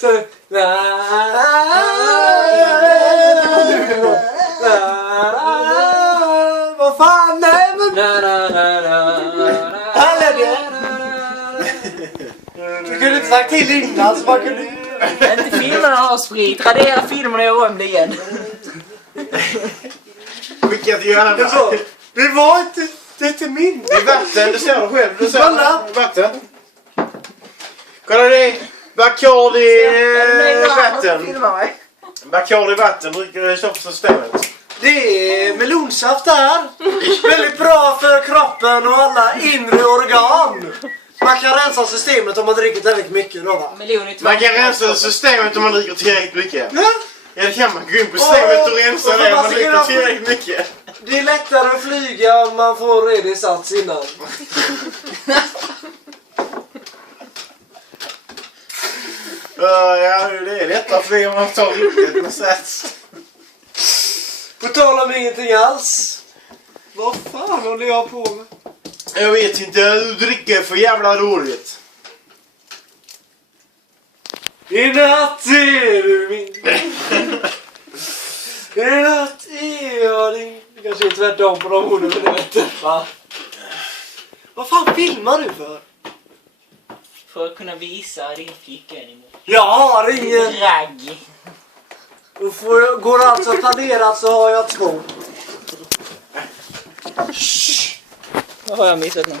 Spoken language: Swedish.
Så, vad fan, nej men... Du kunde inte sagt till innan så man kunde... Inte filmerna har sprit. Radera filmerna och gör om det igen. Skicka till Johanna. Det var inte... Det är inte min. Det är vatten, du ser det själv. Du ser Kolla. vatten. Kolla det. Bacardi vatten. Bacardi vatten brukar det stå på systemet. Det är melonsaft där. Väldigt bra för kroppen och alla inre organ. Man kan rensa systemet om man dricker tillräckligt mycket då, va? Man kan rensa systemet om man dricker tillräckligt mycket. Ja. Ja, det kan man gå in på systemet och rensa det om man dricker tillräckligt mycket. Det är lättare att flyga om man får redig sats innan. Ja, det är lättare att flyga om man tar riktigt med sats. På tal om ingenting alls. Vad fan håller jag på med? Jag vet inte, du dricker för jävla dåligt. I natt är du min. I natt är jag din. Det kanske är tvärtom på de orden, men det vet inte. Va? Vad fan filmar du för? För att kunna visa din flickvän. Jag har ingen. Ragg. Går alltså planerat så har jag 2. Vad har jag missat nu?